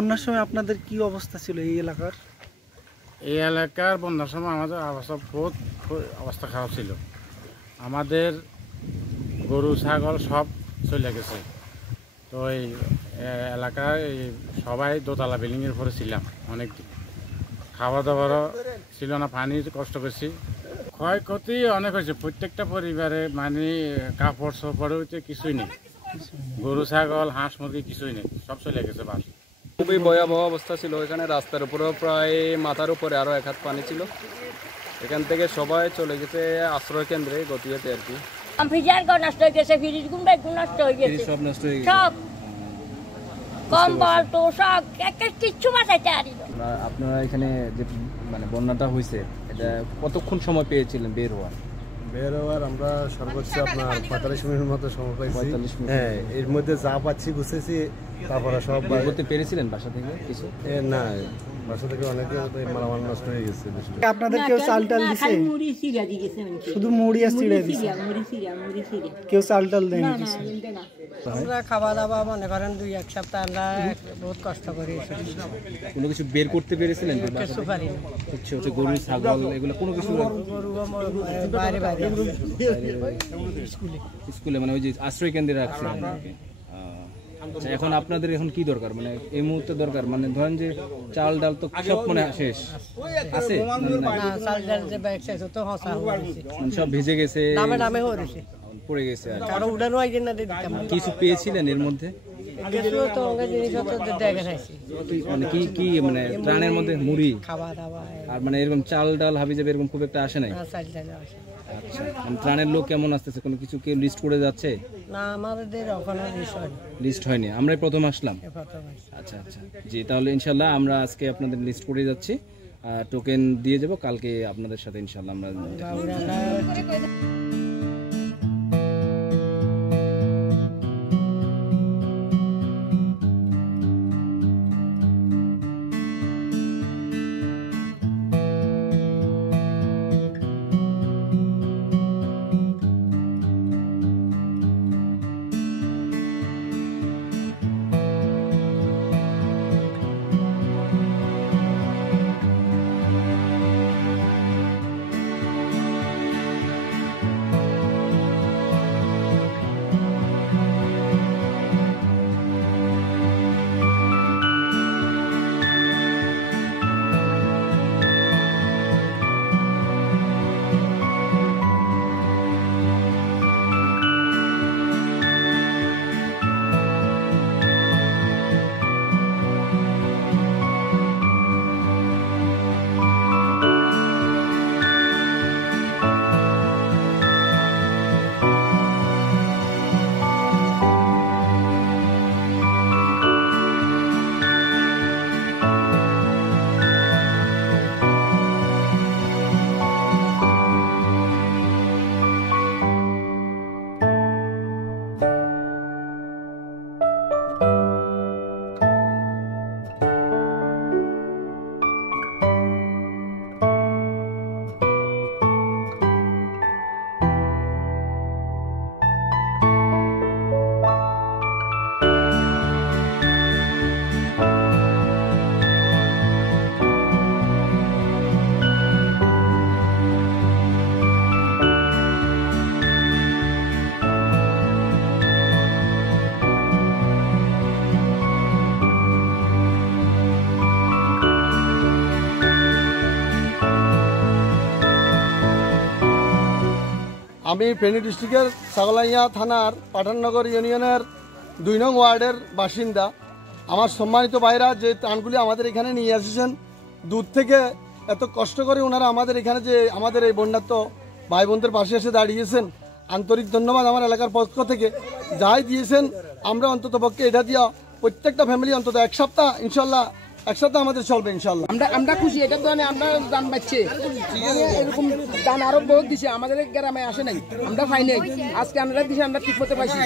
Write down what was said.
বন্যার সময় আপনাদের কি অবস্থা ছিল এই এলাকার? এই এলাকার বন্যার সময় আমাদের বহুত অবস্থা খারাপ ছিল। আমাদের গরু ছাগল সব চলে গেছে। তো এই এলাকায় সবাই দোতলা বিল্ডিংয়ের উপরে ছিলাম অনেক দিন। খাওয়া দাওয়ারও ছিল না, পানির কষ্ট করছি। ক্ষয়ক্ষতি অনেক হয়েছে প্রত্যেকটা পরিবারে, মানে কাপড় চোপড় হইতে কিছুই নেই, গরু ছাগল হাঁস মুরগি কিছুই নেই, সব চলে গেছে বাস। খুবই ভয়াবহ অবস্থা ছিল। এখানে রাস্তার উপরেও প্রায় মাথার উপরে আরও 1 হাত পানি ছিল। এখান থেকে সবাই চলে গেছে আশ্রয় কেন্দ্রে গতিয়াতে আর কি। নষ্ট হয়ে গেছে, ফ্রিজ নষ্ট হয়ে গেছে, সব নষ্ট হয়ে গেছে, সব কম্বল তো সব কিচ্ছু বাঁচাইতে পারি না। আপনারা এখানে যে মানে বন্যাটা হয়েছে এটা কতক্ষণ সময় পেয়েছিলেন বের হওয়ার? আমরা সর্বোচ্চ আপনার 45 মিনিটের মতো সময় পাইছি। হ্যাঁ, এর মধ্যে যা পাচ্ছি গুছেছি, তারপরে সব করতে পেরেছিলেন বাসা থেকে কিছু? না, বাসা থেকে অনেকে মালামাল নষ্ট হয়ে গেছে। আপনাদের কেউ চাল টাল দিছে? শুধু মুড়ি আর চিড়ে দিছে, কেউ চাল টাল দেয়নি কিছু? আমরা খাওয়া দাওয়া মনে করেন 2-1 সপ্তাহ আমরা বহুত কষ্ট করি। কোনো কিছু বের করতে পেরেছিলেন? কিছু পারি না। হচ্ছে গরু ছাগল এগুলো কোনো কিছু বাইরে স্কুলে মানে ওই যে আশ্রয় কেন্দ্রে রাখছিলেন। এখন আপনাদের এখন কি দরকার, মানে এই মুহূর্তে দরকার? মানে ধরেন যে চাল ডাল তো সব মনে শেষ আছে, সব ভিজে গেছে, পড়ে গেছে। কিছু পেয়েছিলেন এর মধ্যে? মানে কি কি মানে ত্রাণের মধ্যে মুড়ি আর মানে এরকম চাল ডাল হাবি যাবে এরকম খুব একটা আসে নাই? আচ্ছা, ত্রাণের লোক কেমন আসতেছে? কোনো কিছু কেউ লিস্ট করে যাচ্ছে? না, আমাদের ওখানে লিস্ট হয়নি, আমরাই প্রথম আসলাম। আচ্ছা আচ্ছা, জি, তাহলে ইনশাল্লাহ আমরা আজকে আপনাদের লিস্ট করে যাচ্ছি, টোকেন দিয়ে যাবো, কালকে আপনাদের সাথে ইনশাল্লাহ আমরা আমি ফেনী ডিস্ট্রিক্টের ছাগলাইয়া থানার পাঠাননগর ইউনিয়নের 2 নং ওয়ার্ডের বাসিন্দা। আমার সম্মানিত ভাইরা যে ত্রাণগুলি আমাদের এখানে নিয়ে এসেছেন দূর থেকে, এত কষ্ট করে ওনারা আমাদের এখানে যে আমাদের এই বন্যার্ত ভাই বোনদের পাশে এসে দাঁড়িয়েছেন, আন্তরিক ধন্যবাদ। আমার এলাকার পক্ষ থেকে যাই দিয়েছেন, আমরা অন্তত পক্ষে এটা দিয়া প্রত্যেকটা ফ্যামিলি অন্তত 1 সপ্তাহ ইনশাল্লাহ একসাথে আমাদের চলবে ইনশাল্লাহ। আমরা খুশি, এটা তো আমরা দান পাচ্ছি, এরকম দান আরো বহুত দিছে, আমাদের গ্রামে আসে নাই, আমরা পাই নাই, আজকে আমরা দিছি, আমরা ঠিক মতো পাইছি।